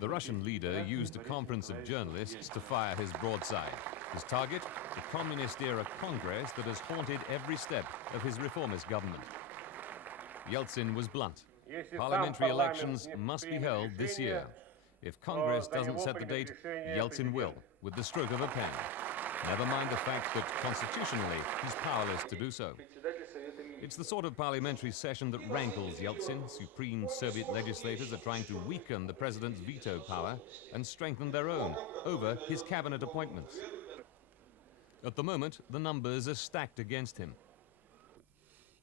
The Russian leader used a conference of journalists to fire his broadside. His target, the communist-era Congress that has haunted every step of his reformist government. Yeltsin was blunt. Parliamentary elections must be held this year. If Congress doesn't set the date, Yeltsin will, with the stroke of a pen. Never mind the fact that constitutionally he's powerless to do so. It's the sort of parliamentary session that rankles Yeltsin. Supreme Soviet legislators are trying to weaken the president's veto power and strengthen their own over his cabinet appointments. At the moment, the numbers are stacked against him.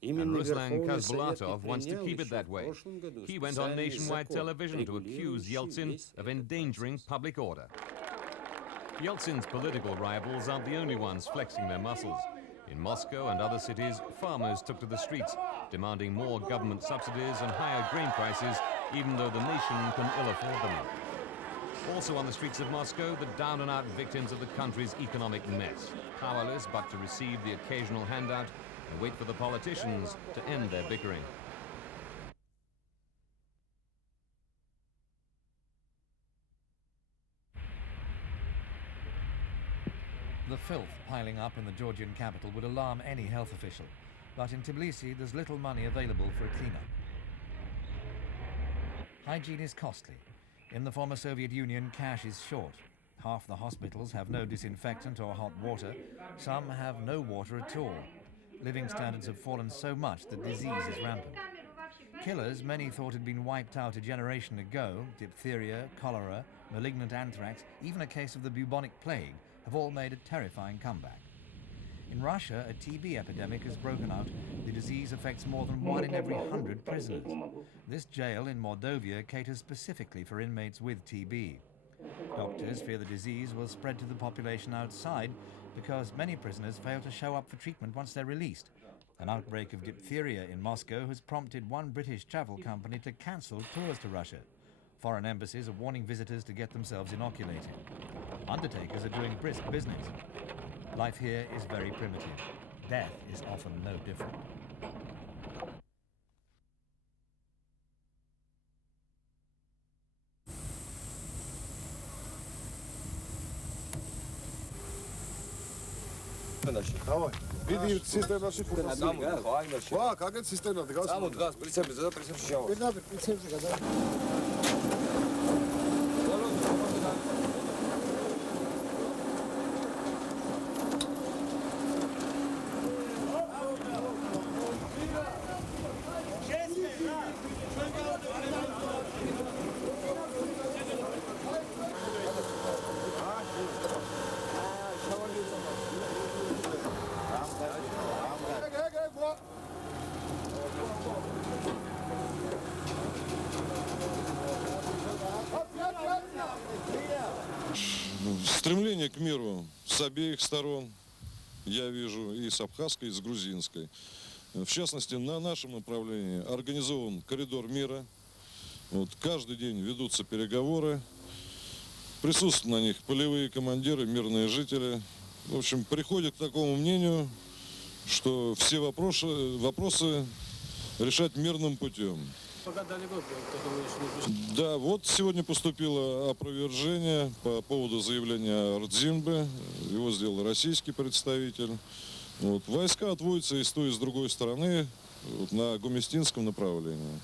And Ruslan Kazbulatov wants to keep it that way. He went on nationwide television to accuse Yeltsin of endangering public order. Yeltsin's political rivals aren't the only ones flexing their muscles. In Moscow and other cities, farmers took to the streets, demanding more government subsidies and higher grain prices, even though the nation can ill afford them. Also on the streets of Moscow, the down-and-out victims of the country's economic mess, powerless but to receive the occasional handout and wait for the politicians to end their bickering. The filth piling up in the Georgian capital would alarm any health official, but in Tbilisi there's little money available for a cleanup. Hygiene is costly. In the former Soviet Union, cash is short. Half the hospitals have no disinfectant or hot water. Some have no water at all. Living standards have fallen so much that disease is rampant. Killers many thought had been wiped out a generation ago, diphtheria, cholera, malignant anthrax, even a case of the bubonic plague, have all made a terrifying comeback. In Russia, a TB epidemic has broken out. The disease affects more than 1 in every 100 prisoners. This jail in Mordovia caters specifically for inmates with TB. Doctors fear the disease will spread to the population outside because many prisoners fail to show up for treatment once they're released. An outbreak of diphtheria in Moscow has prompted one British travel company to cancel tours to Russia. Foreign embassies are warning visitors to get themselves inoculated. Undertakers are doing brisk business. Life here is very primitive. Death is often no different. Давай. Види система шифра. Ва, как это система? Само газ, прицеп, за прицеп шава. Передавай прицеп за газ. Стремление к миру с обеих сторон, я вижу, и с абхазской, и с грузинской. В частности, на нашем направлении организован коридор мира. Вот, каждый день ведутся переговоры. Присутствуют на них полевые командиры, мирные жители. В общем, приходят к такому мнению, что все вопросы решать мирным путем. Да, вот сегодня поступило опровержение по поводу заявления Ардзинбы. Его сделал российский представитель. Вот, войска отводятся и с той, и с другой стороны вот, на гуместинском направлении.